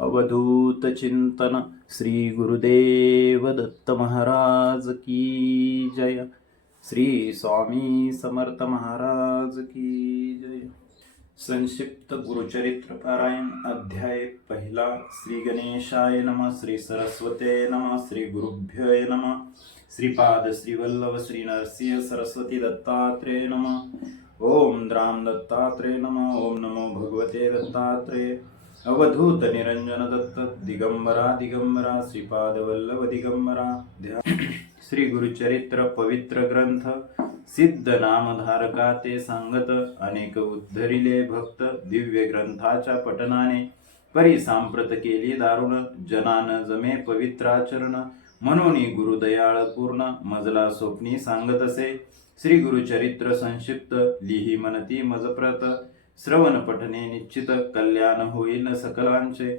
अवधूत चिंतन श्री गुरुदेव दत्त महाराज की जय। श्री स्वामी समर्थ महाराज की जय। संक्षिप्त गुरुचरित्र पारायण अध्याय पहिला। श्री गणेशाय नमः, श्री सरस्वते नमः, श्री गुरुभ्यो नमः। श्रीपाद श्री वल्लभ श्री नरसिंह सरस्वती दत्तात्रेय नमः। ओम द्राम दत्तात्रेय नमः। ओम नमो भगवते दत्तात्रेय। अवधूत निरंजन दत्त दिगंबरा दिगंबरा श्रीपाद वल्लभ दिगंबरा। श्री गुरुचरित्र पवित्र ग्रंथ सिद्ध नामधारका ते सांगत अनेक उद्धरिले भक्त दिव्य ग्रंथाच्या पठनाने परी सांप्रत केली दारुण जनान जमे पवित्राचरण म्हणून गुरुदयाळ पूर्ण मजला स्वप्नी सांगत असे। श्री गुरुचरित्र संक्षिप्त लिही मनती मजप्रत श्रवण पठने निश्चित कल्याण होईल सकलांचे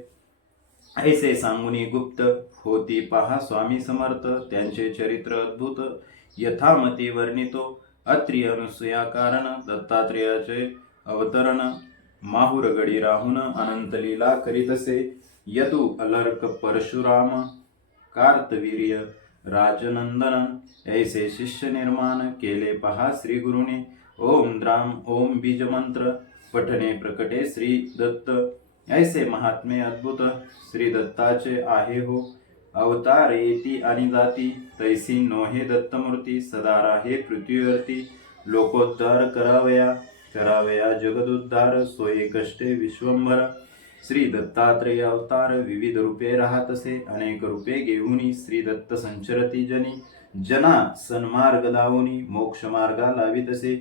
ऐसे सांगुनी गुप्त होती पहा स्वामी समर्थ त्यांचे चरित्र अद्भुत यथामती वर्णितो अत्रि अनुसूया कारण दत्तात्रेयाचे अवतरण माहुरगडी राहून अनंत लीला करीतसे यदु अलर्क परशुराम कार्तवीर्य राजनंदन ऐसे शिष्य निर्माण केले पहा श्री गुरुने ओम द्राम ओम बीज मंत्र पठने प्रकटे श्री दत्त ऐसे महात्मे अद्भुत श्री दत्ताचे आहे हो अवतार येती आणि जाती तैसी नोहे दत्तमूर्ती सदा राहे पृथ्वीवरती लोकोद्धार करावया जगदुद्धार सोये कष्टे विश्वंभर श्री दत्तात्रेय अवतार विविध रूपे राहतसे अनेक रूपे घेऊनी श्री दत्त संचरती जना सन्मार्ग लावूनी मोक्ष मार्गा लावितसे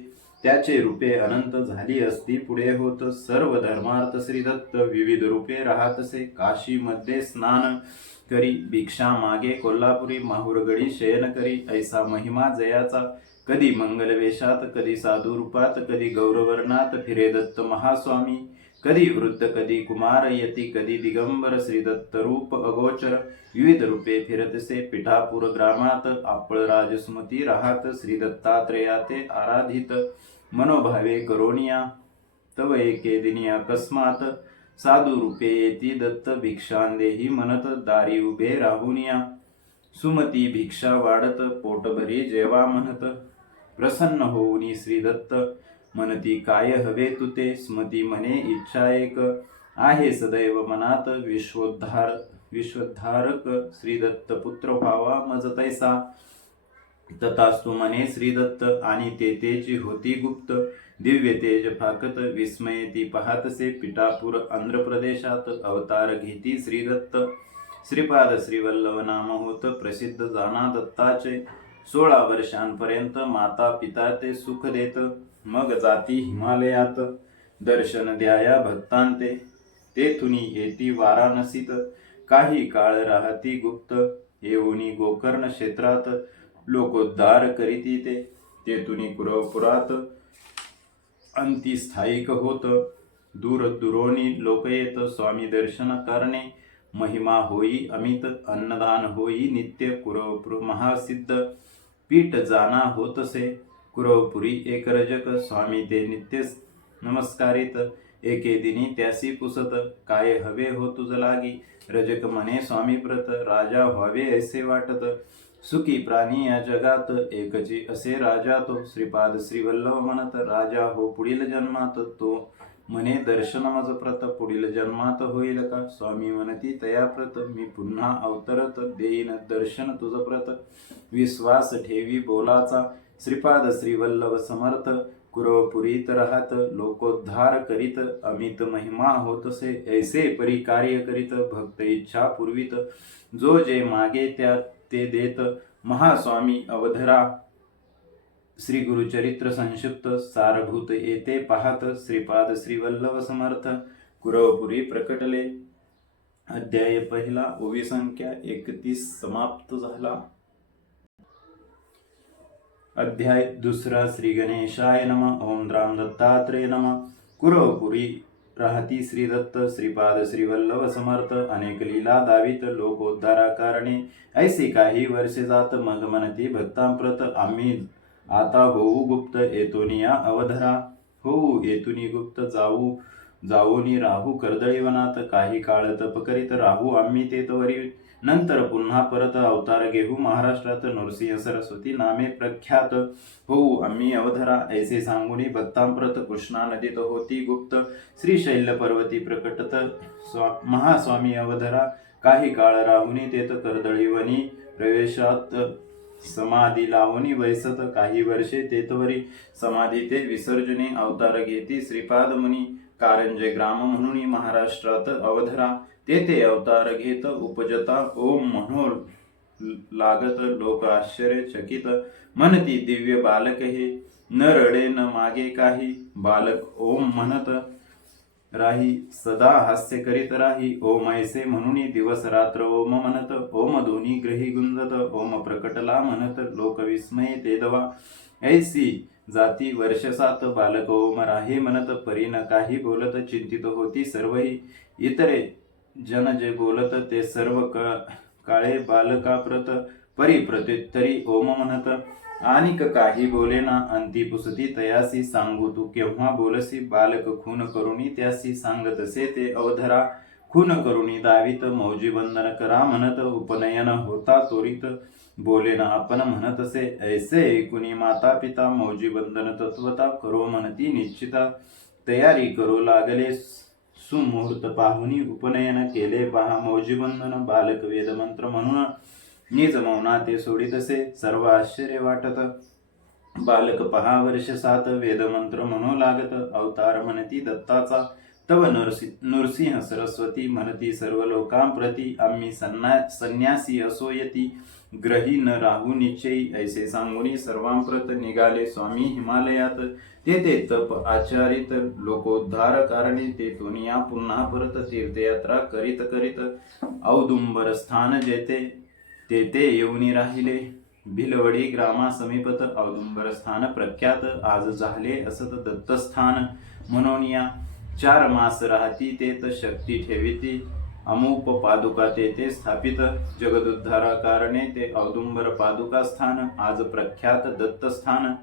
त्याचे रूपे अनंत झाली असती पुढे होत सर्व धर्मार्थ श्री दत्त विविध रूपे राहतसे काशी मध्ये स्नान करी भिक्षा मागे कोल्हापुरी माहुरगडी शयन करी ऐसा महिमा जयाचा कधी मंगल वेशात कधी साधू रूपात कधी गौरवर्णात फिरे दत्त महास्वामी कधी वृद्ध कधी कुमार यती कधी दिगंबर श्री दत्त रूप अगोचर विविध रूपे फिरतसे पिठापूर ग्रामात आपण राजस्मती राहत श्री दत्तात्रेयाते आराधित मनोभावे करोनिया तव एके दिनी अकस्मात साधू रूपे येती दत्त भिक्षांदेही म्हणत दारी उभे राहुनिया सुमती भिक्षा वाढत पोटभरी जेवा म्हणत प्रसन्न होऊनी श्री दत्त म्हणती काय हवे तुते स्मती म्हणे इच्छा एक आहे सदैव मनात विश्वोद्धारक श्री दत्त पुत्र व्हावा मज तैसा तथास्तु म्हणे श्री दत्त आणि तेची होती गुप्त दिव्य तेज फाकत विस्मयती पाहतसे पिठापूर आंध्र प्रदेशात अवतार घेती श्री दत्त श्रीपाद श्रीवल्लभ नाम होत प्रसिद्ध जाना दत्ताचे 16 वर्षांपर्यंत माता पिता ते सुख देत मग जाती हिमालयात दर्शन द्याया भक्तांते तेथुनी येती वाराणसीत काही काळ राहती गुप्त येऊनी गोकर्ण क्षेत्रात लोकोद्धार करीती तेथुनी कुरवपुरात अंती स्थायिक होत दूर दुरोनी लोक येत स्वामी दर्शन करणे महिमा होई अमित अन्नदान होई नित्य कुरवपुर महासिद्ध पीठ जाना होतसे कुरवपुरी एक रजक स्वामी ते नित्य नमस्कारित एके दिनी त्यासी पुसत काय हवे हो तुझ लागी रजक म्हणे स्वामी प्रत राजा व्हावे ऐसे वाटत सुखी प्राणी या जगात एकची असे राजा तो श्रीपाद श्रीवल्लभ म्हणत राजा हो पुढील जन्मात तो म्हणे दर्शन मज प्रत पुढील जन्मात होईल का स्वामी म्हणती तया प्रत मी पुन्हा अवतरत देईन दर्शन तुझ प्रत विश्वास ठेवी बोलाचा श्रीपाद श्रीवल्लभ समर्थ कुरवपुरीत राहत लोकोद्धार करीत अमित महिमा होतसे ऐसे परी कार्य करीत भक्त इच्छा पूर्वित जो जे मागे त्या ते देत महास्वामी अवधरा श्री गुरुचरित्र संक्षिप्त सारभूत येते पाहत श्रीपाद श्रीवल्लभ समर्थ कुरवपुरी प्रकटले। अध्याय पहिला ओवी संख्या 31 समाप्त झाला। अध्याय दुसरा श्री गणेशाय नमः। ओम द्राम दत्तात्रेय नमः। कुरवपुरी राहती श्री दत्त श्रीपाद श्रीवल्लभ समर्थ अनेक लीला दावित लोकोद्धारा कारणे ऐसे काही वर्षे जात मग म्हणती भक्तांप्रत आम्ही आता होऊ गुप्त येतोनिया अवधरा होऊ येतुनी गुप्त जाऊ जाऊनी राहू कर्दळी वनात, काही काळ तप करीत राहू आम्ही तेथवरी. नंतर पुन्हा परत अवतार घेऊ महाराष्ट्रात, नृसिंह सरस्वती नामे प्रख्यात होऊ आम्ही अवधरा. ऐसे सांगुनी भक्तांप्रत कृष्णा नदीत होती गुप्त, श्रीशैल्य पर्वती प्रकटत महास्वामी अवधरा. काही काळ राहुनी तेथ कर्दळी वनी, प्रवेशात समाधी लावणी बैसत. काही वर्षे तेथवरी समाधी ते विसर्जनी, अवतार घेती श्रीपाद मुनी. कारंजे ग्राम म्हणून महाराष्ट्रात अवधरा, तेथे अवतार घेत उपजता ओम म्हणो लागत. लोक आश्चर्यचकित म्हणती दिव्य बालक हे, न रडे न मागे काही. बालक ओम म्हणत राही, सदा हास्य करीत राही. ओम ऐसे म्हणून दिवस रात्र ओम म्हणत, ओम दोन्ही ग्रही गुंजत. ओम प्रकटला म्हणत लोक विस्मय तेदवा. ऐसी जाती वर्ष 7 बालक ओम राहे म्हणत. परी न काही बोलत, चिंतित होती सर्वही. इतरे जन जे बोलत ते सर्व काळे बालकाप्रत. परी प्रत्युत्तरी ओम म्हणत, आणिक काही बोलेना. अंती पुसती तयासी, सांगू तू केव्हा बोलसी. बालक खून करुणी त्यासी, सांगतसे ते अवधरा. खून करुणी दावीत मौजी बंधन करा म्हणत. उपनयन होता त्वरित, बोलेना आपण म्हणतसे. ऐसे ऐकुनी माता पिता, मौजी बंधन तत्वता करो म्हणती निश्चिता. तयारी करू लागले सुमुहूर्त पाहुनी, उपनयन केले पहा मौजी बंधन. बालक वेदमंत्र म्हणून निज मौना ते सोडितसे, सर्व आश्चर्य वाटत. बालक पहा वर्ष 7 वेदमंत्र म्हणू लागत. अवतार म्हणती दत्ताचा, तव नृसिंह सरस्वती म्हणती सर्व लोकांप्रती. आम्ही संन्यासी असोयती, ग्रही न राहू निश्चयी. ऐसे सांगुनी सर्वांप्रत निघाले स्वामी हिमालयात. तेथे तप आचारित लोकोद्धार कारणे. तेथून या पुन्हा परत तीर्थयात्रा करीत करीत औदुंबर स्थान जेथे, तेथे येऊनी राहिले. भिलवडी ग्रामा समीपत औदुंबर स्थान प्रख्यात. आज झाले असत दत्तस्थान म्हणून या. 4 मास राहती तेथ शक्ती ठेविती. अमूप पादुका तेथे स्थापित. जगदुद्धारा कारणे ते औदुंबर पादुका स्थान. आज प्रख्यात दत्तस्थान.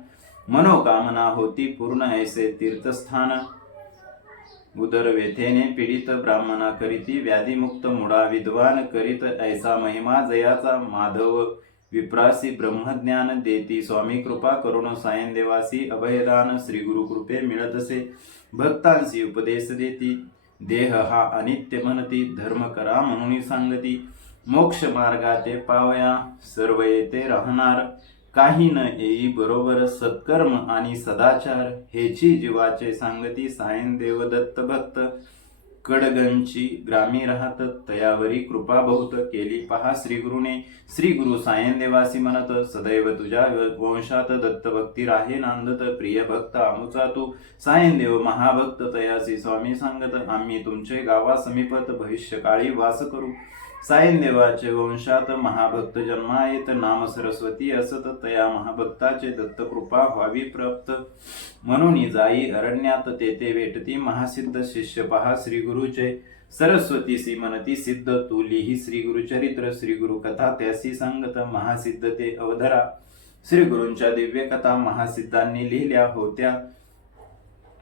मनोकामना होती पूर्ण ऐसे तीर्थस्थान. उदर व्यथेने पीडित ब्राह्मणा करीती, व्याधिमुक्त मुडा विद्वान करीत. ऐसा महिमा जयाचा माधव विप्रासी. ब्रह्मज्ञान देती स्वामी कृपा करुण. सायन देवासी अभयदान, श्री गुरु कृपे मिळतसे. भक्तांसी उपदेश देती. देह हा अनित्य म्हणती, धर्म करा म्हणून सांगती. मोक्ष मार्गा ते पावया, सर्व येथे राहणार. काही न येई बरोबर सत्कर्म आणि सदाचार. हेची जीवाचे सांगती सायन देव दत्त भक्त. कडगंची ग्रामी राहत, तयावरी कृपा बहुत. केली पहा श्रीगुरुने. श्री गुरु सायन देवासी म्हणत, सदैव तुझ्या वंशात दत्त भक्ती राहे नांदत. प्रिय भक्त आमुचा तू, सायन देव महाभक्त तयासी स्वामी सांगत. आम्ही तुमचे गावा समीपत भविष्यकाळी वास करू. सायन देवाचे वंशात महाभक्त जन्मा येत. नाम सरस्वती असत, तया महाभक्ताचे दत्त कृपा व्हावी प्राप्त. म्हणून जाई अरण्यात, तेथे भेटती महासिद्ध शिष्य पहा श्री गुरुचे. सरस्वती सी म्हणती सिद्ध, तू लिही श्री गुरुचरित्र. श्री गुरु कथा त्यासी सांगत, महासिद्ध ते अवधरा. श्री गुरूंच्या दिव्य कथा महासिद्धांनी लिहिल्या होत्या.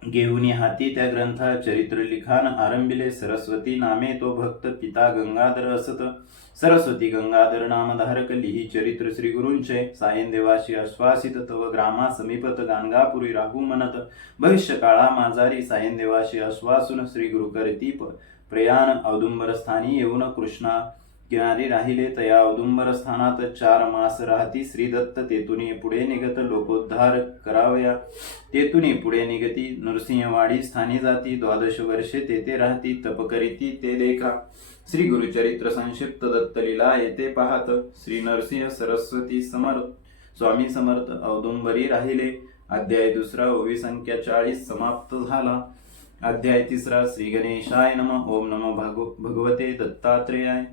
घेऊनी हाती त्या ग्रंथा चरित्र लिखाण आरंभिले. सरस्वती नामे तो भक्त, पिता गंगाधर असत. सरस्वती गंगाधर नामधारक, लिही चरित्र श्री गुरूंचे. सायन देवाशी आश्वासित, तव ग्रामा समीपत गाणगापुरी राहू म्हणत. भविष्य काळा माझारी, सायन देवाशी आश्वासून श्री गुरु करती प्रयाण. औदुंबर स्थानी येऊन कृष्णा किनारी राहिले. तया औदुंबर स्थानात 4 मास राहती श्रीदत्त. तेथुनी पुढे निघत लोकोद्धार करावया. तेथुनी पुढे निघती नृसिंहवाडी स्थानी जाती. 12 वर्षे तेथे राहती, तप करीती ते देखा. श्री गुरुचरित्र संक्षिप्त दत्तलीला येथे पाहत. श्री नरसिंह सरस्वती स्वामी समर्थ औदुंबरी राहिले. अध्याय 2 ओवी संख्या 40 समाप्त झाला. अध्याय 3 श्री गणेशाय नमः. ओम नमो भगवते दत्तात्रेयाय.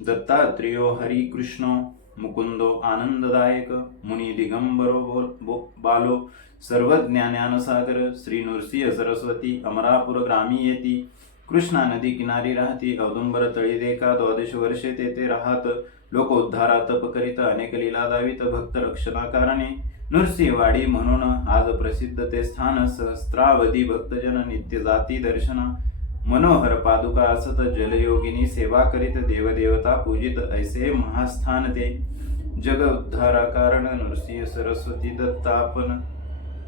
दत्तात्रेयो हरि कृष्ण मुकुंदो आनंददायक. मुनी दिगंबरो बालो सर्वज्ञानानसागर. श्री नृसिंह सरस्वती अमरापूर ग्रामी येती. कृष्णा नदी किनारी राहती. औदुंबर तळी देखा. 12 वर्षे तेथे राहत. लोकोद्धारा तप करीत अनेक लीला दावित भक्त रक्षणा कारणे नृसिंहवाडी म्हणून आज प्रसिद्ध ते स्थान सहस्त्रावधी भक्तजन नित्य जाती दर्शन मनोहर पादुका असत जलयोगिनी सेवा करीत देवदेवता पूजित ऐसे महास्थान ते जग उद्धारा कारण नृसिंह सरस्वती दत्तापन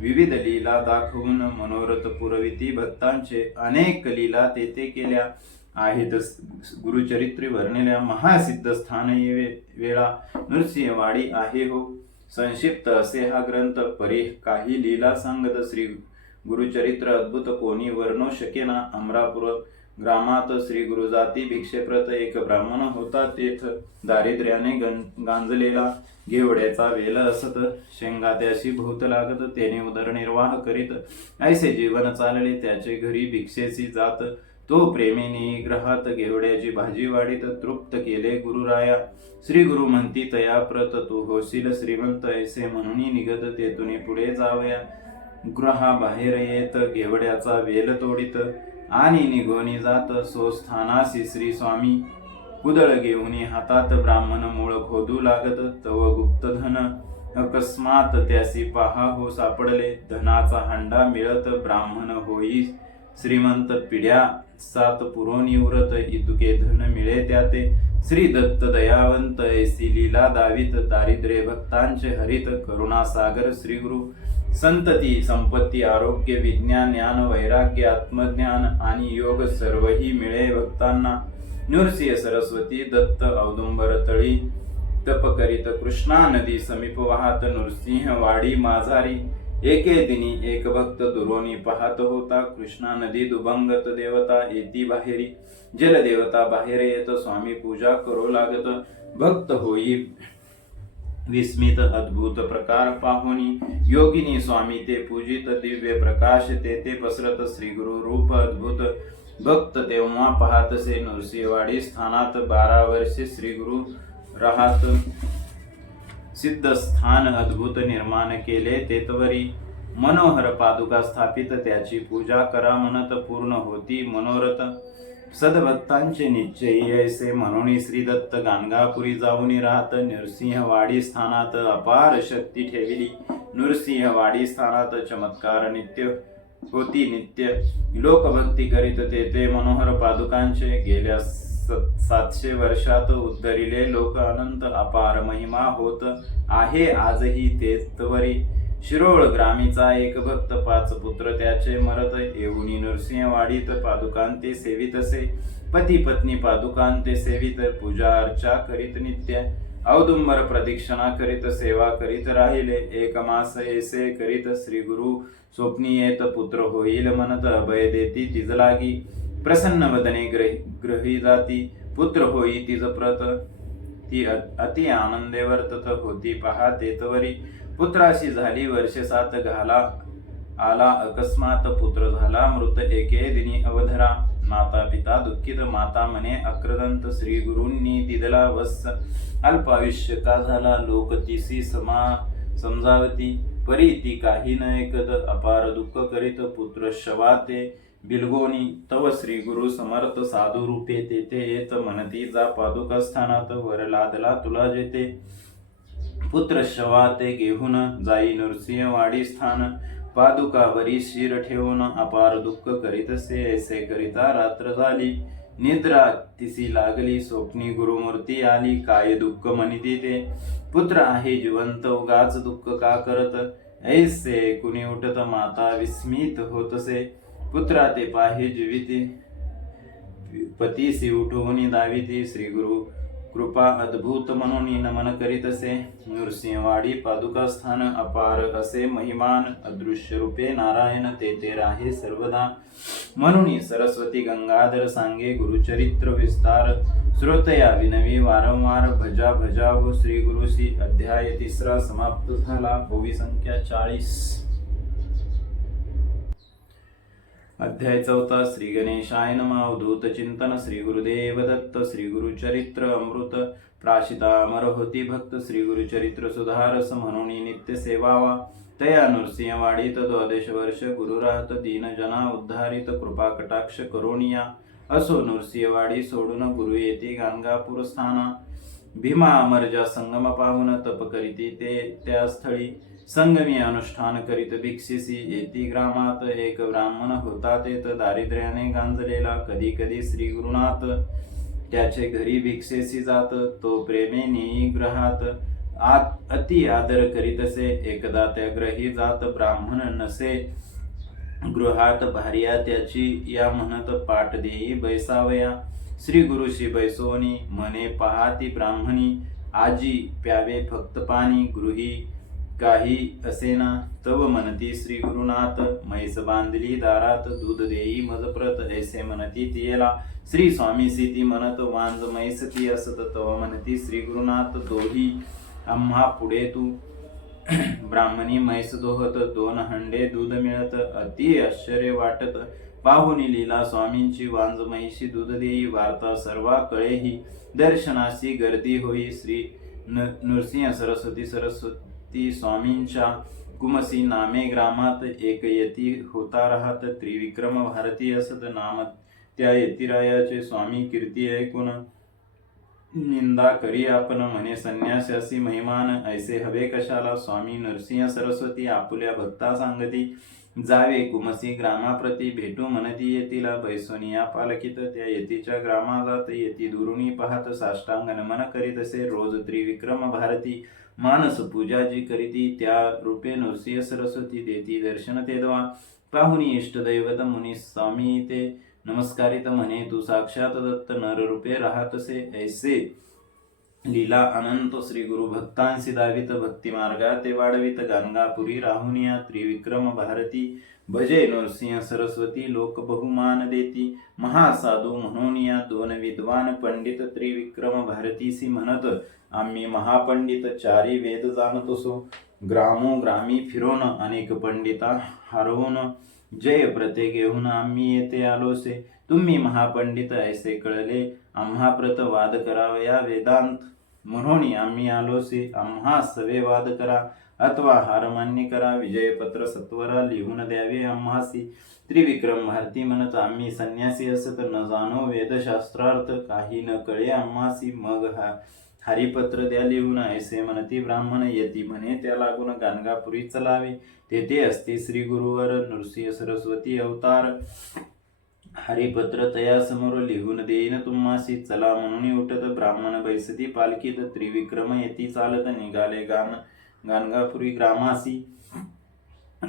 विविध लीला दाखवून मनोरथ पुरविती भक्तांचे अनेक लीला तेथे केल्या आहेत गुरुचरित्री वर्णिल्या महासिद्ध स्थान वेळा नृसिंहवाडी आहे हो संक्षिप्त असे हा ग्रंथ परी काही लीला सांगत श्री गुरुचरित्र अद्भुत कोणी वर्णो शकेना अमरापूर ग्रामात श्री गुरुजाती भिक्षेप्रत एक ब्राह्मण होता तेथ दारिद्र्याने गांजलेला घेवड्याचा वेल असत शेंगा त्याशी भोवत लागत त्याने उदरनिर्वाह करीत ऐसे जीवन चालले त्याचे घरी भिक्षेची जात तो प्रेमीने ग्रहात घेवड्याची भाजी वाढीत तृप्त केले गुरुराया श्री गुरु म्हणती तया प्रत तू होशील श्रीमंत ऐसे म्हणून निघत तेथून पुढे जावया गृहाबाहेर येत घेवड्याचा वेल तोडीत आणि निघोनी जात सो स्थानासी श्री स्वामी कुदळ घेऊन हातात ब्राह्मण मूळ खोदू लागत तव गुप्तधन अकस्मात त्यासी पहा हो सापडले धनाचा हंडा मिळत ब्राह्मण होई श्रीमंत पिढ्या सात पुरोनिवृत इतुके धन मिळे त्याते श्री दत्त दयावंत ऐसी लीला दावित दारिद्र्य भक्तांचे हरित करुणा सागर श्री गुरु संतती संपत्ती आरोग्य विज्ञान ज्ञान वैराग्य आत्मज्ञान आणि योग सर्वही मिळे भक्तांना नृसिंह सरस्वती दत्त औदुंबर तळी तप करीत कृष्णा नदी समीप वाहत नृसिंहवाडी माझारी एके दिनी एक भक्त दुरोनी पाहत होता कृष्णा नदी दुभंगत देवता येती बाहेरी जल देवता बाहेर येत स्वामी पूजा करू लागत भक्त होई विस्मित अद्भुत प्रकार पाहुनी योगिनी स्वामी ते पूजित दिव्य प्रकाश तेथे पसरत श्री गुरु रूप अद्भुत भक्त तेव्हा पाहतसे नृसिंहवाडी स्थानात 12 वर्षे श्री गुरु राहत सिद्ध स्थान अद्भुत निर्माण केले तेतवरी मनोहर पादुका स्थापित त्याची पूजा करा म्हणत पूर्ण होती मनोरथ सद्भक्तांचे निश्चयी ऐसे म्हणून श्री दत्त गाणगापुरी जाऊन राहत नृसिंहवाडी स्थानात अपार शक्ती ठेविली नृसिंहवाडी स्थानात चमत्कार नित्य होती नित्य लोकभक्ती करीत तेथे मनोहर पादुकांचे गेल्या 700 वर्षात उद्धरिले लोक अनंत अपार महिमा होत आहे आजही तेचवरी शिरोळ ग्रामीचा एक भक्त 5 पुत्र त्याचे मरत येऊनी नृसिंहवाडीत पादुकांते सेवितसे पती पत्नी पादुकांते सेवित पूजा अर्चा करीत नित्य औदुंबर प्रदक्षिणा करीत सेवा करीत राहिले 1 मास ऐसे करीत श्री गुरु स्वप्नी येत पुत्र होईल म्हणत अभय देती तिज लागी प्रसन्न वदने ग्रही जाती पुत्र होई तिज प्रत ती अति आनंदे वर्तत होती पहा तेतवरी पुत्राशी झाली वर्ष 7 घाला आला अकस्मात पुत्र झाला मृत एके दिनी अवधरा माता पिता दुःखित माता मने अक्रदंत श्री गुरूंनी दिदला वत्स अल्पायुष्य का झाला लोक तिसी समजावती परी ती काही न ऐकत अपार दुःख करीत पुत्र शवाते बिलगोनी तव श्री गुरु समर्थ साधू रूपे तेथे येत म्हणती जा पादुका स्थानात वर लादला तुला जेते पुत्र शवाते घेऊन जाई नृसिंहवाडी स्थान पादुकावरी शिर ठेवून अपार दुःख करीतसे ऐसे करिता रात्र झाली निद्रा तिसी लागली स्वप्नी गुरुमूर्ती आली काय दुःख म्हणिती ते पुत्र आहे जिवंत उगाच दुःख का करत ऐसे कुणी उठत माता विस्मित होतसे पुत्रा ते पाहे जीविती पतीसी उठवून दाविती श्री गुरु कृपा अद्भुत म्हणून नमन करीतसे नृसिंहवाडी पादुका स्थान अपार असे महिमान अदृश्य रूपे नारायण तेथे राहे सर्वदा म्हणून सरस्वती गंगाधर सांगे गुरुचरित्र विस्तार श्रोतया विनवी वारंवार भजा भजा हो श्री गुरुसी अध्याय 3 समाप्त झाला ओवी संख्या 40 अध्याय 4 श्री गणेशाय नमः अवधूत चिंतन श्री गुरुदेव दत्त श्री गुरुचरित्र अमृत प्राशितामर होती भक्त श्री गुरुचरित्र सुधारस म्हणून नित्य सेवावा तया नृसिंहवाडीत 12 वर्ष गुरु राहत दीन जना उद्धारित कृपा कटाक्ष करोनिया असो नृसिंहवाडी सोडून गुरु येती गाणगापूर स्थाना भीमा अमरजा संगम पाहून तप करीती ते त्या स्थळी संगमी अनुष्ठान करीत भिक्षेसी येती ग्रामात एक ब्राह्मण होता तेत दारिद्र्याने गांजलेला कधी कधी श्री गुरुनाथ त्याचे घरी भिक्षेसी जात तो प्रेमेने ग्रहात अति आदर करीतसे एकदा त्या ग्रही जात ब्राह्मण नसे गृहात भार्या त्याची या म्हणत पाठ देई बैसावया श्री गुरुशी बैसोनी म्हणे पहाती ब्राह्मणी आजी प्यावे फक्त पाणी गृही काही असेना तव म्हणती श्री गुरुनाथ म्हैस बांधली दारात दूध देई मजप्रत ऐसे म्हणती तियेला श्री स्वामीसी ती म्हणत वांज म्हैस ती असत तव म्हणती श्री गुरुनाथ दोही आम्हा पुढे तू ब्राह्मणी म्हैस दोहत 2 हंडे दूध मिळत अति आश्चर्य वाटत पाहुनी लीला स्वामींची वांज म्हैशी दूध देई वार्ता सर्वा कळेही दर्शनासी गर्दी होई श्री नृसिंह सरस्वती स्वामींच्या कुमसी नामे ग्रामात एक यती होता राहत त्रिविक्रम भारती असत नाम त्या यतिरायाचे स्वामी कीर्ती ऐकून निंदा करी आपण म्हणे संन्यासासी महिमान ऐसे हवे कशाला स्वामी नरसिंह सरस्वती आपुल्या भक्ता सांगती जावे कुमसी ग्रामाप्रती भेटू म्हणती येतीला बैसोनिया पालखीत त्या यतीच्या ग्रामा जात यती दुरुनी पाहत साष्टांग नमन करीत असे रोज त्रिविक्रम भारती मानस पूजा जी करीती त्या रूपे नरसिंह सरस्वती देती दर्शन तेदवा पाहुनी इष्टदैवत मुनी स्वामी ते नमस्कारित म्हणे तू साक्षात दत्त नर रूपे राहतसे ऐसे लीला अनंत श्री गुरु भक्तांसी दावित भक्ती मार्गा ते वाढवित गाणगापुरी राहुनिया त्रिविक्रम भारती भजे नरसिंह सरस्वती लोक बहुमान देती महासाधू म्हणून या 2 विद्वान पंडित त्रिविक्रम भारतीसी म्हणत आम्ही महापंडित 4 वेद जाणतोसो ग्रामोग्रामी फिरून अनेक पंडिता हरवून जय प्रते घेऊन आम्ही येथे आलोसे तुम्ही महापंडित ऐसे कळले आम्हा प्रत वाद करावया वेदांत म्हणून आम्ही आलोसे आम्हा सवे वाद करा अथवा हार मान्य करा विजयपत्र सत्वरा लिहून द्यावे आम्हासी त्रिविक्रम भारती म्हणत आम्ही संन्यासी असत न जाणो वेदशास्त्रार्थ काही न कळे आम्हासी मग हरिपत्र द्या लिहून ऐसे म्हणती ब्राह्मण यती म्हणे त्या लागून गाणगापुरी चलावे तेथे असते श्री गुरुवर नृसिंह सरस्वती अवतार हरिपत्र तया समोर लिहून देईन तुम्हासी चला म्हणून उठत ब्राह्मण बैसती पालखीत त्रिविक्रम येती चालत निघाले गाणगापुरी ग्रामासी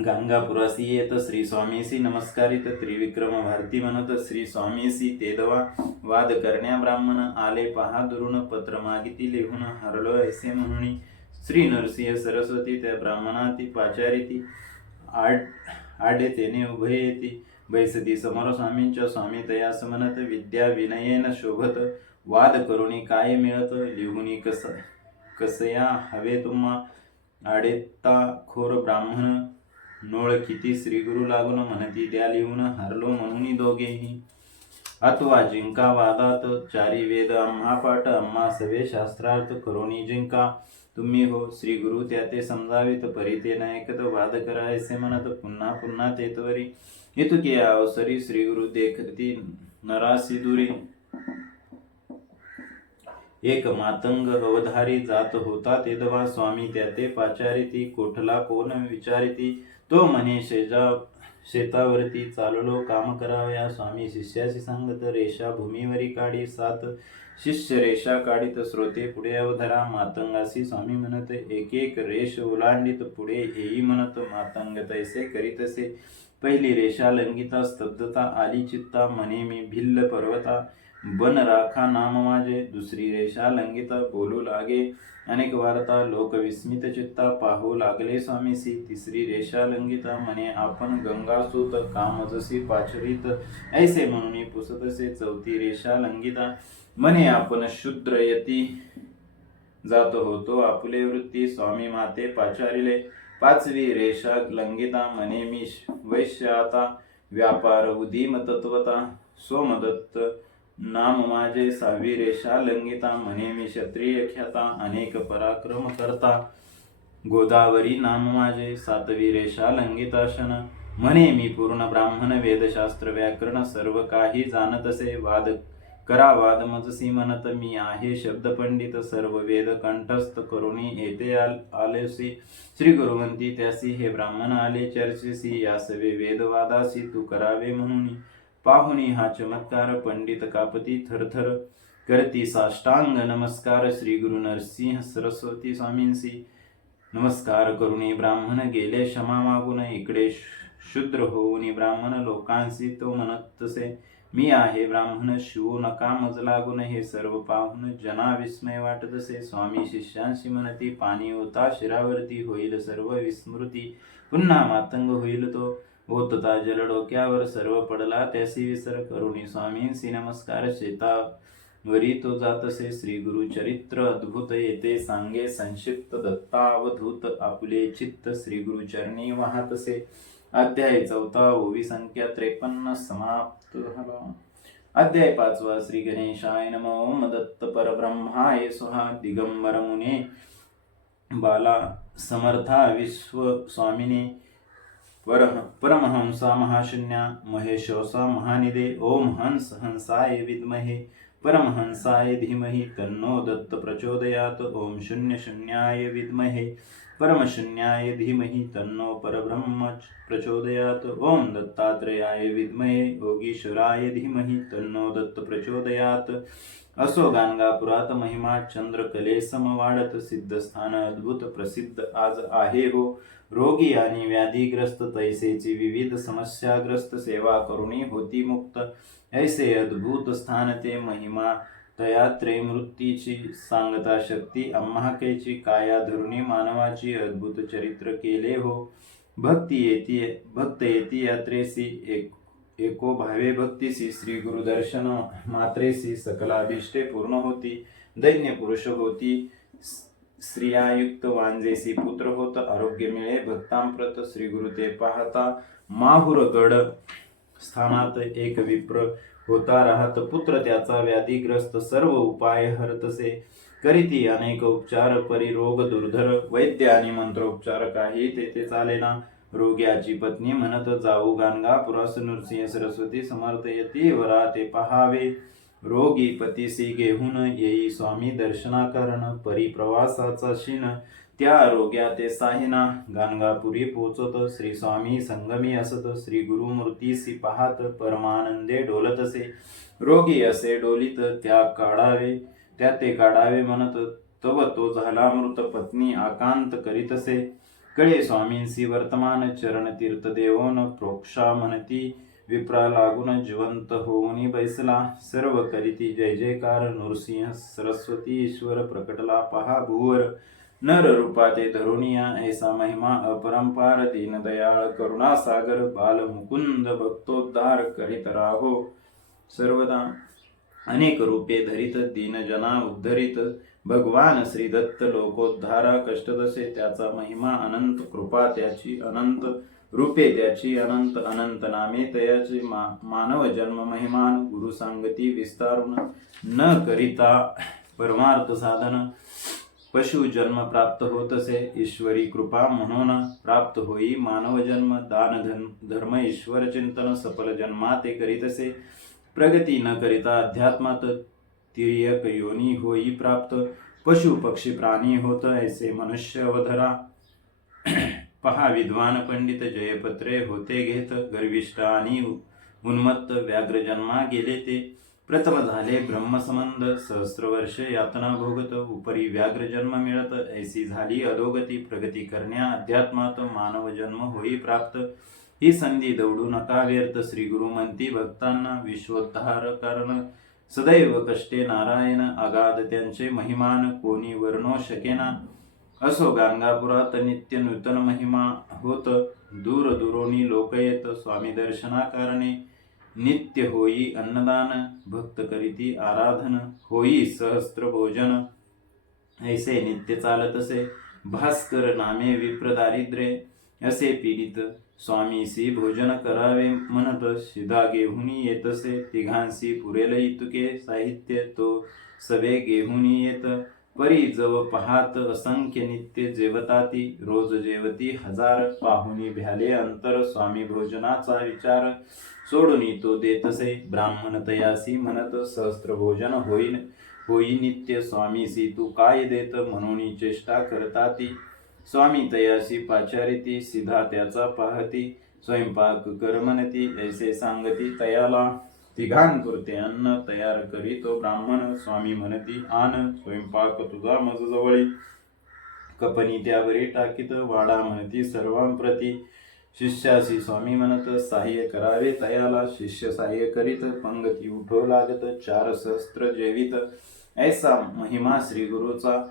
गाणगापुरासी येत श्री स्वामीसी नमस्कारित त्रिविक्रम भारती म्हणत श्री स्वामीसी तेदवा वाद करण्या ब्राह्मण आले पहा दुरून पत्र मागिती लिहून हरलो ऐसे म्हणून श्री नरसिंह सरस्वती त्या ब्राह्मणाती पाचारिती आडे तेने उभे येती बैसती समोर स्वामींच्या स्वामी तयास म्हणत विद्या विनयेन शोभत वाद करुणी काय मिळत लिहूनी कसया हवे तुम्हा आडेता खोर ब्राह्मण नोळ किती श्री गुरु लागून म्हणती द्या लिहून हरलो म्हणून दोघेही अथवा जिंका वादात 4 वेद आम्हा पाठ आम्हा सवे शास्त्रार्थ करुणी जिंका तुम्ही हो श्री गुरु त्या ते समजावित परी ते नायकत वाद करा ऐसे म्हणत पुन्हा पुन्हा तेतवरी हेतुकी अवसरी श्री गुरु देखती नरासी दुरी एक मातंग अवधारी जात होता तेदवा स्वामी त्या ते पाचारिती कोठला कोण विचारिती तो म्हणे शेतावरती चाललो काम करावया स्वामी शिष्याशी सांगत रेषा भूमीवरी काढी 7 शिष्य रेषा काढीत श्रोते पुढे अवधरा मातंगासी स्वामी म्हणत एक एक रेष ओलांडित पुढे येई म्हणत मातंग तैसे करीतसे पहिली रेषा लंगिता स्तब्धता आली चित्ता म्हणे मी भिल्ल पर्वता बन राखा नाम माझे दुसरी रेषा लंगिता बोलू लागे अनेक वार्ता लोक विस्मित चित्ता पाहू लागले स्वामीसी तिसरी रेषा लंगिता म्हणे आपण गंगासूत कामजसी पाचरीत ऐसे म्हणून पुसतसे चौथी रेषा लंगिता म्हणे आपण शूद्र यती जात होतो आपुले वृत्ती स्वामी माते पाचारिले पाचवी रेषा लंगिता म्हणे मी वैश्य आता व्यापार उदीम तत्वता सोमदत्त नाम माझे 6वी रेषा लंगिता म्हणे मी क्षत्रिय ख्याता अनेक पराक्रम करता गोदावरी नाम माझे 7वी रेषा लंगिताशन म्हणे मी पूर्ण ब्राह्मण वेदशास्त्र व्याकरण सर्व काही जाणत असे वाद करा वाद मजसी म्हणत मी आहे शब्द पंडित सर्व वेद कंठस्थ करुणी येते आलेसी श्री गुरुवंती त्यासी हे ब्राह्मण आले चर्चेसी यासवे वेदवादासी तू करावे म्हणून पाहुनी हा चमत्कार पंडित कापती थरथर करती साष्टांग नमस्कार श्री गुरु नरसिंह सरस्वती स्वामींसी नमस्कार करुणी ब्राह्मण गेले क्षमा मागून इकडे शूद्र होऊनी ब्राह्मण लोकांसी तो म्हणत तसे मी आहे ब्राह्मण शिवू नका मज लागून हे सर्व पाहून जना विस्मय वाटत असे स्वामी शिष्यांशी म्हणती पाणी होता शिरावरती होईल सर्व विस्मृती पुन्हा मातंग होईल तो होतता जल डोक्यावर सर्व पडला त्यासी विसर करुणी स्वामींसी नमस्कार शेतावरी तो जातसे श्री गुरु चरित्र अद्भुत येते सांगे संक्षिप्त दत्तावधूत आपुले चित्त श्री गुरु चरणी वाहतसे अध्याय 4 ओवी संख्या 53 समाप्त झाला. अध्याय 5 श्री गणेशाय नमः. ओम दत्त परब्रह्माय स्वाहा. दिगंबर मुने बाला समर्था विश्व स्वामिने परमहंसा महाशून्या महेशोसा महानिदे. ओम हंस हंसाय विद्महे परमहंसाय धीमहि तन्नो दत्त प्रचोदयात्. ओम शून्य शून्याय विद्महे परमशून्याय धीमहि तन्नो परब्रह्म प्रचोदयात्. ओम दत्तात्रेयाय विद्महे योगीश्वराय धीमहि तन्नो दत्त प्रचोदयात्. असो गाणगापुरात महिमा चंद्रकले समवाढत सिद्धस्थान अद्भुत प्रसिद्ध आज आहे हो. रोगी आणि व्याधीग्रस्त तैसेची विविध समस्याग्रस्त सेवा करुणी होती मुक्त. ऐसे अद्भुत स्थान ते महिमा तया त्रैमूर्तीची सांगता शक्ती आम्हाकेची काया धरुणी मानवाची अद्भुत चरित्र केले हो. भक्त येती यात्रेसी एको भावे भक्तीसी श्री गुरुदर्शन मात्रेसी सकलाभिष्टे पूर्ण होती. दैन्य पुरुष होती स्त्रियायुक्त वांजेसी पुत्र होत आरोग्य मिळे भक्तांप्रत. श्री गुरु ते पाहता माहुरगड स्थानात एक विप्र होता राहत. पुत्र त्याचा व्याधीग्रस्त सर्व उपाय हरतसे करीती अनेक उपचार परिरोग दुर्धर. वैद्य आणि मंत्रोपचार काही तेथे चालेना. रोग्याची पत्नी म्हणत जाऊ गाणगापुरास नृसिंह सरस्वती समर्थ येती वरा ते पहावे. रोगी पतीसी घेऊन येई स्वामी दर्शनाकरण परिप्रवासाचा शिन. त्या रोग्या ते साहिना गाणगापुरी पोचत. श्री स्वामी संगमी असत श्री गुरुमूर्तीसी पाहत परमानंदे डोलतसे. रोगी असे डोलित त्या ते काढावे म्हणत तव तो झाला मृत. पत्नी आकांत करीतसे कळे स्वामींसी वर्तमान. चरण तीर्थ देवोन प्रोक्षा म्हणती विप्रा लागून जिवंत होऊनी बैसला. सर्व करीती जय जयकार नृसिंह सरस्वती ईश्वर प्रकटला पहा भूवर. नर रूपा ते धरुणिया ऐसा महिमा अपरंपार. दीनदयाळ करुणासागर बाल मुकुंद भक्तोद्धार करीत राहो सर्वदा. अनेक रूपे धरित दीनजना उद्धरित. भगवान श्री दत्त लोकोद्धारा कष्ट दसे. त्याचा महिमा अनंत कृपा त्याची अनंत रूपे त्याची अनंत अनंत नामे तयाची. मानव जन्म महिमान गुरु सांगती विस्तारून. न करिता परमार्थ साधन पशु जन्म प्राप्त होतसे. ईश्वरी कृपा म्हणून प्राप्त होई मानव जन्म. दान धर्म ईश्वर चिंतन सफल जन्माते करीतसे. प्रगती न करिता अध्यात्मात तिर्यक योनी होई प्राप्त. पशु पक्षी प्राणी होत ऐसे मनुष्य अवधरा. पहा विद्वान पंडित जयपत्रे होते घेत. गर्विष्ठ आणि उन्मत्त व्याघ्र जन्मा गेले ते. प्रथम झाले ब्रह्मसंबंध सहस्र वर्ष यातना भोगत. उपरी व्याघ्र जन्म मिळत ऐसी झाली अधोगती. प्रगती करण्या अध्यात्मात मानव जन्म होई प्राप्त. ही संधी दौडू नका व्यर्थ. श्री गुरु म्हणती भक्तांना विश्वोद्धार कारण. सदैव कष्टे नारायण अगाध त्यांचे महिमान. कोणी वर्णो शकेना. असो गाणगापुरात नित्य नूतन महिमा होत. दूर दुरोनी लोक येत स्वामी दर्शना कारणे. नित्य होई अन्नदान भक्त करीती आराधन. होई सहस्त्र भोजन ऐसे नित्य चालतसे. भास्कर नामे विप्र दारिद्र्य असे पीडित. स्वामीसी भोजन करावे म्हणत शिधा घेऊनी येतसे. तिघांसी पुरेल इतके साहित्य तो सवे घेऊनी येत. परी जव पाहात असंख्य नित्य जेवताती. रोज जेवती हजार पाहुनी भ्याले अंतर. स्वामी भोजनाचा विचार सोडून तो देतसे ब्राह्मण तयासी म्हणत सहस्त्र भोजन होई नित्य स्वामीसी तू काय देत म्हणून चेष्टा करता ती स्वामी तयासी पाचारिती सिधा त्याचा पाहती स्वयंपाक कर म्हणती ऐसे सांगती तयाला तिघांपुरते अन्न तयार करीतो ब्राह्मण स्वामी म्हणती आण स्वयंपाक तुझा मज जवळी कपनी त्यावरी टाकीत वाडा म्हणती सर्वांप्रती शिष्यासी स्वामी म्हणत सहाय्य करावे तयाला शिष्य सहाय्य करीत पंगती उठो लागत 4 सहस्त्र जेवित ऐसा महिमा श्री गुरुचा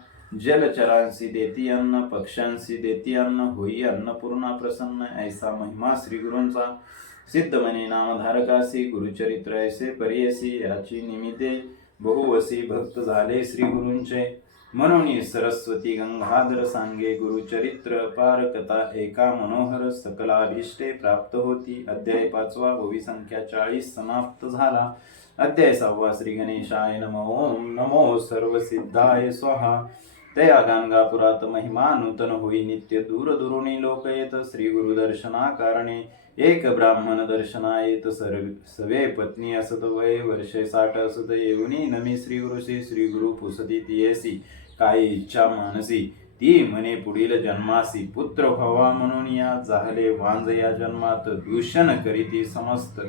जलचरांसी देती अन्न पक्ष्यांसी देती अन्न होई अन्नपूर्णा प्रसन्न ऐसा महिमा श्री गुरूंचा सिद्ध मने नामधारकासी गुरुचरित्र ऐसे परियसी याची निमित्ते बहुवसी भक्त झाले श्री गुरूंचे म्हणून सरस्वती गंगाधर सांगे गुरुचरित्र पार कथा एका मनोहर सकलाभीष्टे प्राप्त होती अध्याय 5 ओवी संख्या 40 समाप्त झाला अध्याय 6 श्री गणेशाय नमो नमो सर्व सिद्धाय स्वाहा तया गाणगापुरात महिमा नूतन होई नित्य दूर दुरुनी लोक येत श्री गुरु दर्शना कारणे एक ब्राह्मण दर्शना येत सवे पत्नी असत वय वर्षे 60 असत येऊनी नमी श्री गुरुसी श्री गुरु पुसती तियेसी काय इच्छा मानसी ती म्हणे पुढील जन्मासी पुत्र व्हावा म्हणून या झाले वांज या जन्मात दूषण करीती समस्त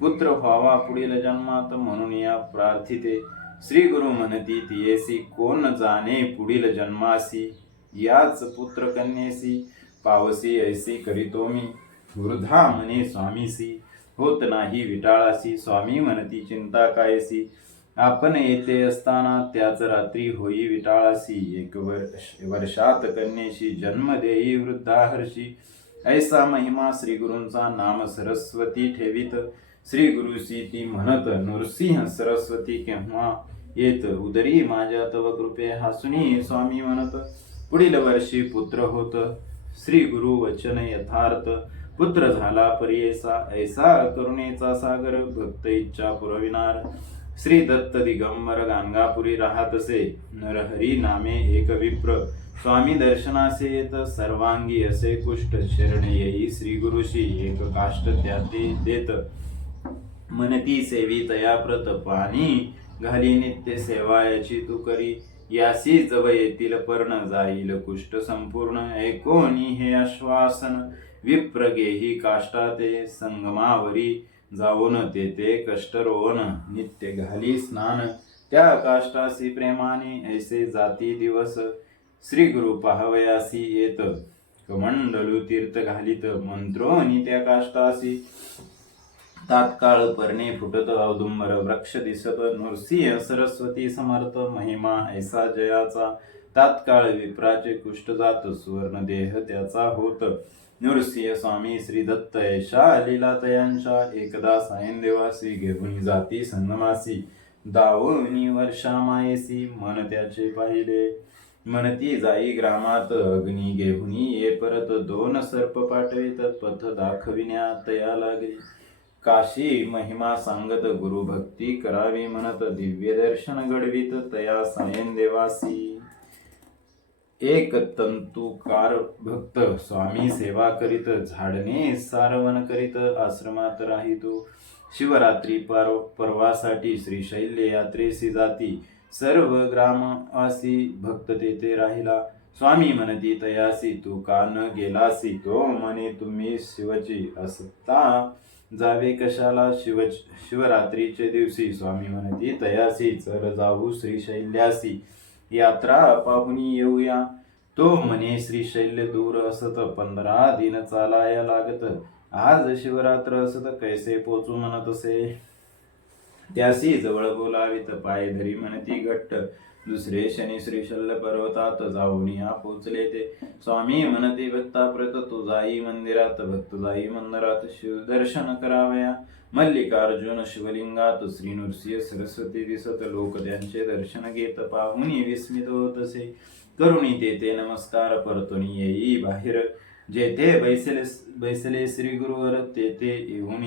पुत्र व्हावा पुढील जन्मात म्हणून या प्रार्थिते श्री गुरु म्हणती तियेसी कोण जाणे पुढील जन्मासी याच पुत्र कन्येसी पावसी ऐसी करीतो मी वृद्धा म्हणे स्वामीसी होत नाही विटाळासी स्वामी म्हणती चिंता कायसी आपण येथे असताना त्याच रात्री होई विटाळासी 1 वर्षात कन्येशी जन्म देई वृद्धाहर्षी ऐसा महिमा श्री गुरूंचा नाम सरस्वती ठेवीत श्री गुरुसी ती म्हणत नृसिंह सरस्वती केव्हा येत उदरी माझ्या तव कृपे हासुनी स्वामी म्हणत पुढील वर्षी पुत्र होत श्री गुरु वचन यथार्थ पुत्र झाला परियेसा ऐसा करुणेचा सागर भक्त इच्छा पुरविनार श्री दत्त दिगंबर गाणगापुरी राहतसे नरहरी नामे एक विप्र स्वामी दर्शनासे येत सर्वांगी असे कुष्ठ शरण येई श्री गुरुशी एक काष्ट त्याते देत मनती सेवी तया प्रत पाणी घाली नित्य सेवा याची तू करी यासी जव येतील पर्ण जाईल कुष्ठ संपूर्ण ऐकोनी हे आश्वासन विप्र गेही काष्टाते संगमावरी जाऊन तेथे कष्ट रोवन नित्य घाली स्नान त्या काष्टासी प्रेमाने ऐसे जाती दिवस श्री गुरु पाहवयासी येत कमंडलू तीर्थ घालित मंत्रोनी त्या काष्टासी तात्काळ पर्णे फुटत औदुंबर वृक्ष दिसत नृसिंह सरस्वती समर्थ महिमा ऐसा जयाचा तात्काळ विप्राचे कुष्ठ जात सुवर्ण देह त्याचा होत नृसिंह स्वामी श्री दत्त ऐशा लीलातयांच्या एकदा सायन देवासी घेऊन जाती संगमासी दावणी वर्षा मायेसी मन त्याचे पाहिले म्हणती जाई ग्रामात अग्नी घेऊन ये परत 2 सर्प पाठवित पथ दाखविण्या तया लागली काशी महिमा सांगत गुरु भक्ती करावी म्हणत दिव्य दर्शन घडवीत तया सायन देवासी एक तंतुकार भक्त स्वामी सेवा करीत झाडणे सारवण करीत आश्रमात राहितो शिवरात्री पर्वासाठी श्रीशैल्य यात्रेसी जाती सर्व ग्रामवासी भक्त तेथे राहिला स्वामी म्हणती तयासी तू का न गेलासी तो म्हणे तुम्ही शिवची असता जावे कशाला शिवरात्रीचे दिवशी स्वामी म्हणती तयासी चल जाऊ श्रीशैल्यासी यात्रा पाहून येऊया तो म्हणे श्रीशैल्य दूर असत 15 दिन चालाया लागत आज शिवरात्र असत कैसे पोचू म्हणत असे त्यासी जवळ बोलावित पाय धरी म्हणती घट्ट दुसरे शनी श्रीशल्य पर्वतात जाऊन या पोचले ते स्वामी म्हणते भक्ता प्रत तू जाई मंदिरात भक्त जाई मंदिरात शिवदर्शन करावया मल्लिकार्जुन शिवलिंगात श्री नृसिंह सरस्वती दिसत लोक त्यांचे दर्शन घेत पाहुन विस्मित होतसे करुणी तेथे नमस्कार परतून येई बाहेर जेथे बैसले श्री गुरुवर तेथे येऊन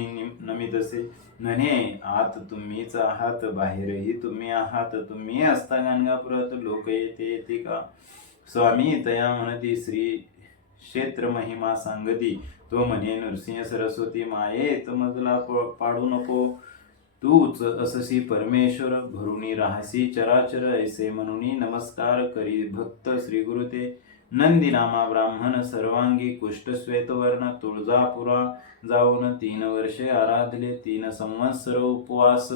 नमितसे म्हणे आत तुम्हीच आहात बाहेरही तुम्ही आहात तुम्ही असता गाणगापुरात लोक येते का स्वामी तया म्हणती श्री क्षेत्र महिमा सांगती तो म्हणे नृसिंह सरस्वती मायेत मजला पाडू नको, तूच अससी परमेश्वर, भरुनी राहसी चराचर, ऐसे म्हणून नमस्कार करी भक्त श्री गुरु ते. नंदीनामा ब्राह्मण सर्वांगी, कुष्ठ श्वेतवर्ण, तुळजापुरा जाऊन 3 वर्षे आराधले. 3 संवत्सर उपवास,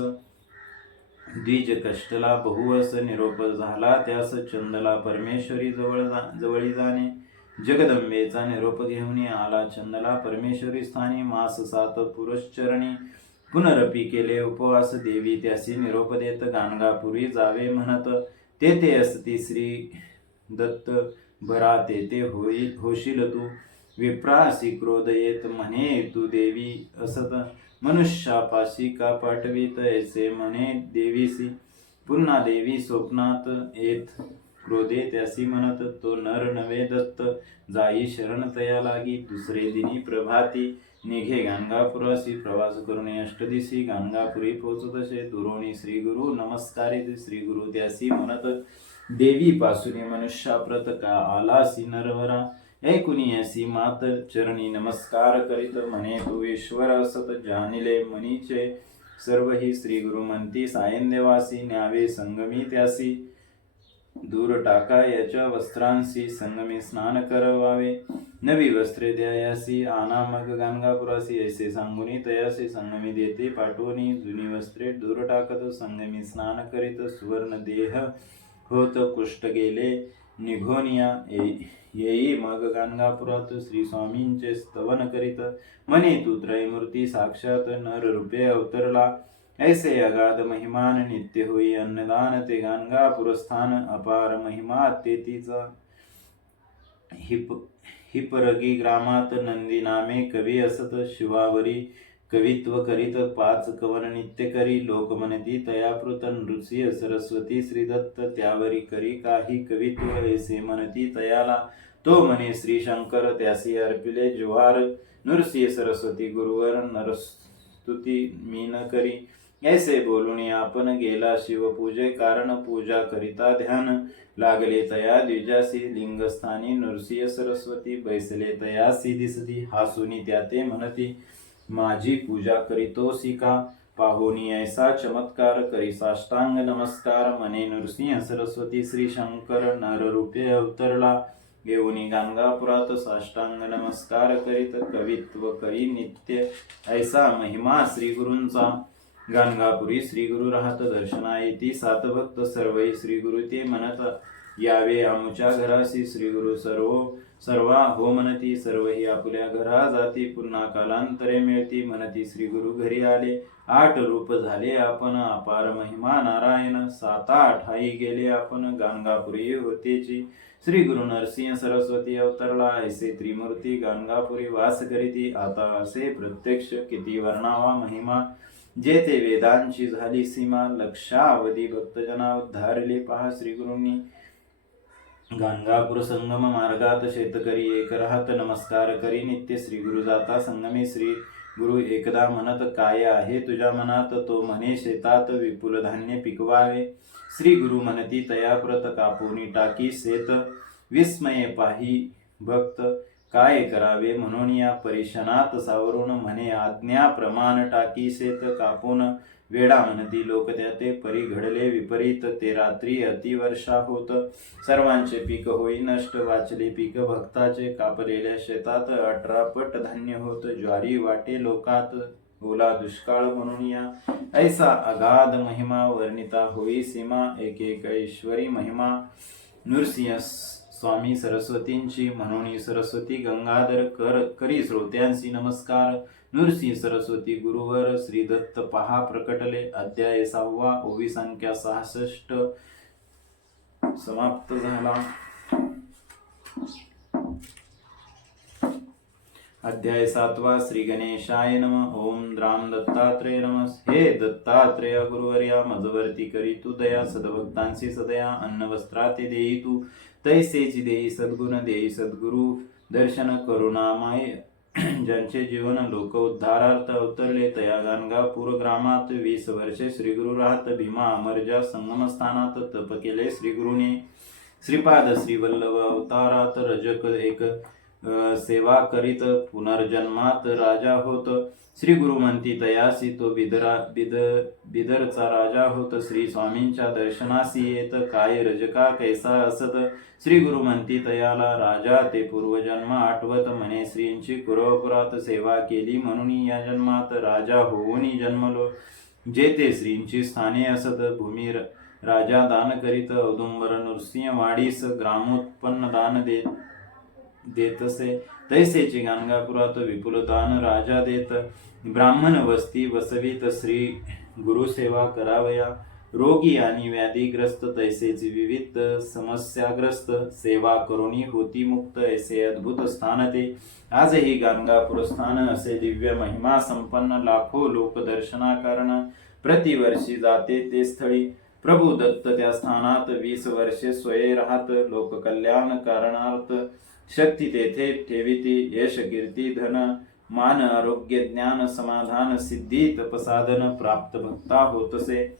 द्विज कष्टला बहुवस, निरोप झाला त्यास चंदला परमेश्वरी जवळी जाणे. जगदंबेचा निरोप घेऊन आला चंदला परमेश्वरी स्थानी. मास 7 पुरुषचरणी, पुनरपी केले उपवास. देवी त्यासी निरोप देत गाणगापुरी जावे म्हणत. तेथे असती श्री दत्त भरा, तेथे होशील तू. विप्रासी क्रोध येत म्हणे तू देवी असत, मनुष्यापाशी का पाठवीत ऐसे म्हणे देवीसी. पुन्हा देवी स्वप्नात येत क्रोधे त्यासी म्हणत, तो नर नवे दत्त, जाई शरण तया लागी. दुसरे दिनी प्रभाती निघे गाणगापुरासी, प्रवास करून अष्टदिशी गाणगापुरी पोचतसे. दुरोणी श्री गुरु नमस्कारित, श्री गुरु त्यासी म्हणत, देवी पासून मनुष्याप्रत का आलासी नरवरा. ऐकुनी असी मात चरणी नमस्कार करीत, म्हणे तू ईश्वर असत जानिले मनीचे सर्व ही. श्री गुरु म्हणती सायंदेवासी, न्यावे संगमी त्यासी. दूर टाका याच्या वस्त्रांशी, संगमी स्नान करवावे. नवी वस्त्रे द्यायासी, आना मग गाणगापुरासी. ऐसे सांगुनी तयासी, संगमी देते पाठवणी. जुनी वस्त्रे दूर टाकत, संगमी स्नान करीत. सुवर्ण देह होत कुष्ठ गेले निघोनिया. येई मग गाणगापुरात श्री स्वामींचे स्तवन करीत, म्हणे तू त्रयमूर्ती साक्षात नर रूपे अवतरला. ऐसे अगाध महिमान, नित्य होई अन्नदान ते गाणगापुर स्थान. अपार महिमा तेतीचा, हिपरगी ग्रामात नंदी नामे कवी असत. शिवावरी कवित्व करीत 5 कवन नित्य करी. लोक म्हणती तयापृत नृसिंह सरस्वती श्रीदत्त, त्यावरी करी काही कवित्व ऐसे म्हणती तयाला. तो म्हणे श्री शंकर त्यासी अर्पिले ज्वार. नृसिंह सरस्वती गुरुवर नरस्तुती मी न करी. ऐसे बोलून आपण गेला शिवपूजे, कारण पूजा करिता ध्यान. लागले तया द्विजासी, लिंगस्थानी नृसिंह सरस्वती. बैसले तयासी दिसती, हासुनी त्या ते म्हणती, माझी पूजा करीतोसी का. पाहोनी ऐसा चमत्कार, करी साष्टांग नमस्कार. म्हणे नृसिंह सरस्वती श्री शंकर नर रूपे अवतरला. घेऊनी गाणगापुरात साष्टांग नमस्कार करीत, कवित्व करी नित्य ऐसा महिमा श्री गुरूंचा. गाणगापुरी श्री गुरु राहत दर्शना येती. 7 भक्त सर्वही श्री गुरु ते म्हणत, यावे आमुच्या घरासी. श्री गुरु सर्वा हो म्हणती, सर्वही आपुल्या घरा जाती. पुन्हा कालांतरे मिळती, म्हणती श्री गुरु घरी आले. 8 रूप झाले आपण, अपार महिमा नारायण. 7-8 ठाई गेले आपण, गाणगापुरी होतेची. श्री गुरु नरसिंह सरस्वती अवतरला. ऐसे त्रिमूर्ती गाणगापुरी वास करीती. आता असे प्रत्यक्ष किती वर्णावा महिमा, जेथे वेदांची झाली सीमा. लक्षावधी भक्तजना उद्धारले पहा श्री गुरूंनी. गाणगापूर संगम मार्गात शेतकरी एक राहत, नमस्कार करी नित्य. श्री गुरु जाता संगमी. श्री गुरु एकदा म्हणत, काय आहे तुझ्या मनात. तो म्हणे शेतात विपुल धान्य पिकवावे. श्री गुरु म्हणती तयाप्रत कापुनी टाकी शेत. विस्मये पाही भक्त काय करावे म्हणून या परिशनात सावरून. म्हणे आज्ञा प्रमाण टाकी शेत कापून. वेडा म्हणती लोक त्या ते, परी घडले विपरीत. ते रात्री अतिवर्षा होत, सर्वांचे पीक होई नष्ट. वाचले पीक भक्ताचे, कापलेल्या शेतात 18 पट धान्य होत. ज्वारी वाटे लोकात, ओला दुष्काळ म्हणून या. ऐसा अगाध महिमा वर्णिता होई सीमा. एक ऐश्वरी महिमा नृसिंह स्वामी सरस्वतींची. म्हणून सरस्वती गंगाधर करी श्रोत्यांशी नमस्कार. नृसिंह सरस्वती गुरुवर श्री दत्त पहा प्रकटले. अध्याय 6 ओवी संख्या 66 समाप्त झाला. अध्याय 7 श्री गणेशाय नमः. ओम द्राम दत्तात्रेय नमः. हे दत्तात्रेय गुरुवर्या, मजवरती करी तू दया. सद्भक्तांशी सदया अन्न वस्त्राते देई तू. तैसेची देई सद्गुण देई सद्गुरु दर्शन. करुणामय ज्यांचे जीवन लोक उद्धारार्थ अवतरले. तया गाणगापूर ग्रामात 20 वर्षे श्री गुरु राहत. भीमा अमरजा संगम स्थानात तप केले श्री गुरुने. श्रीपाद श्री वल्लभ अवतारात रजक एक सेवा करीत पुनर्जन्मात राजा होत. श्री गुरु म्हणती तयासी तो बिदरचा राजा होत. श्री स्वामींच्या दर्शनासी येत काय रजका कैसा असत. श्री गुरु म्हणती तयाला राजा ते पूर्वजन्म आठवत. म्हणे श्रींची कुरवपुरात सेवा केली म्हणून या जन्मात राजा होऊन जन्मलो. जेथे श्रींची स्थाने असत भूमी राजा दान करीत. औदुंबर नृसिंह वाडीस ग्रामोत्पन्न दान देतसे. तैसेची गाणगापुरात विपुल दान राजा देत. ब्राह्मण वस्ती बसवीत श्री गुरु सेवा करावया. रोगी आणि व्याधीग्रस्त तैसेची विविध समस्याग्रस्त सेवा करुणी होती मुक्त. ऐसे अद्भुत स्थान ते आजही गाणगापूर स्थान. असे दिव्य महिमा संपन्न लाखो लोक दर्शनाकरण प्रतिवर्षी जाते ते स्थळी. प्रभू दत्त त्या स्थानात 20 वर्षे स्वये राहत. लोककल्याण कारणार्थ शक्ती तेथे ठेविती. यश कीर्ती धन मान आरोग्य ज्ञान समाधान सिद्धी तपसाधन प्राप्त भक्ता होतसे.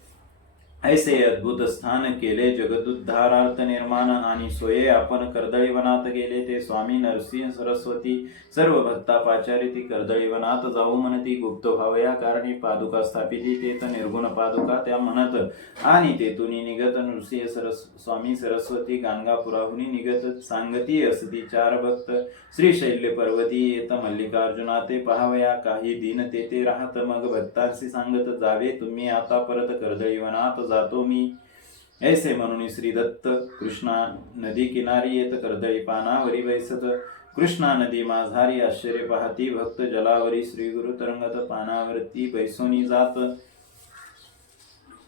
ऐसे अद्भुत स्थान केले जगदुद्धारार्थ निर्माण. आणि सोये आपण कर्दळी वनात गेले ते स्वामी नरसिंह सरस्वती. सर्व भक्ता पाचारी ती कर्दळी वनात जाऊ म्हणती. गुप्त व्हावया कारणी पादुका स्थापिती. तेथ निर्गुण पादुका त्या म्हणत. आणि तेथून निगत नृसिंह स्वामी सरस्वती गाणगापुराहुनी निगत. सांगती असती 4 भक्त श्रीशैल्य पर्वती येत. मल्लिकार्जुना ते पाहावया काही दिन तेथे राहत. मग भक्तांशी सांगत जावे तुम्ही आता परत कर्दळी वनात जातो मी. ऐसे म्हणून श्री दत्त कृष्णा नदी किनारी येत. कर्दळी पानावरी बैसत. कृष्णा नदी माझारी आश्चर्य पाहती. भक्त जलावरी श्री गुरु तरंगत पानावरती बैसोनी जात.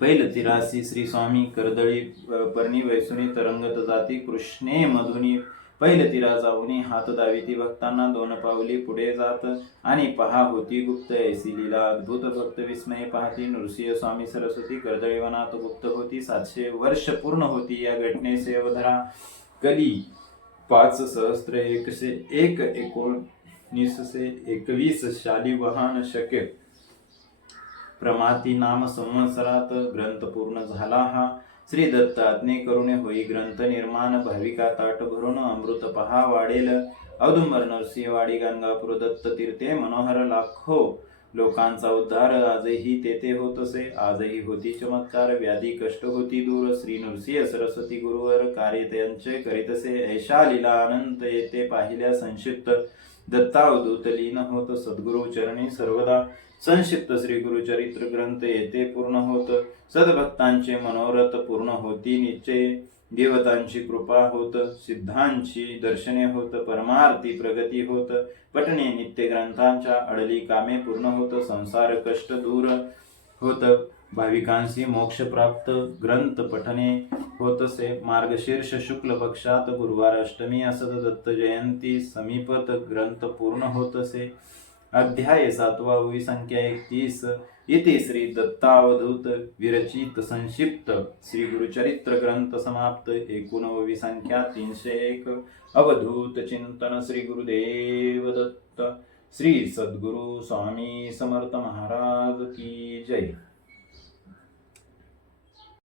पैल तिरासी श्री स्वामी कर्दळी पर्णी बैसोनी तरंगत जाती. कृष्णे मधुनी पैल तिरा जाऊनी हात दाविती. भक्तांना 2 पावली पुढे जात. आणि पहा होती गुप्त ऐसी लीला अद्भुत. भक्त विस्मय पाहती. नृसिंह स्वामी सरस्वती कर्दळी वनात गुप्त होती. 700 वर्ष पूर्ण होती या घटनेचे अवधरा. कली 5 शालिवाहन शक्य प्रमाती नाम संवत्सरात ग्रंथ पूर्ण झाला हा. श्री दत्त आज्ञे करुणे होई ग्रंथ निर्माण. भाविका ताट भरून अमृत पहा वाढेल. औदुंबर नरसिंहवाडी गाणगापूर दत्त तीर्थे मनोहर लाखो लोकांचा उद्धार आजही तेथे होतसे. आजही होती चमत्कार व्याधी कष्ट होती दूर. श्री नृसिंह सरस्वती गुरुवर कार्य त्यांचे करीतसे. ऐशा लीला अनंत येते पाहिल्या संक्षिप्त. दत्तावधूत लीन होत सद्गुरु चरणी सर्वदा. संक्षिप्त श्री गुरुचरित्र ग्रंथ येथे पूर्ण होत. सद्भक्तांचे मनोरथ पूर्ण होती निश्चय. देवतांची कृपा होत. सिद्धांची दर्शने होत. परमार्थी प्रगती होत. पठणे नित्य ग्रंथांच्या अडली कामे पूर्ण होत. संसार कष्ट दूर होत. भाविकांशी मोक्ष प्राप्त ग्रंथ पठणे होतसे. मार्गशीर्ष शुक्ल पक्षात गुरुवार अष्टमी असत. दत्त जयंती समीपत ग्रंथ पूर्ण होतसे. अध्याय 7 होई संख्या 31. इति श्री दत्तावधूत विरचित संक्षिप्त श्री गुरुचरित्र ग्रंथ समाप्त. 19वी संख्या 301. अवधूत चिंतन श्री गुरुदेव दत्त. श्री सद्गुरु स्वामी समर्थ महाराज की जय.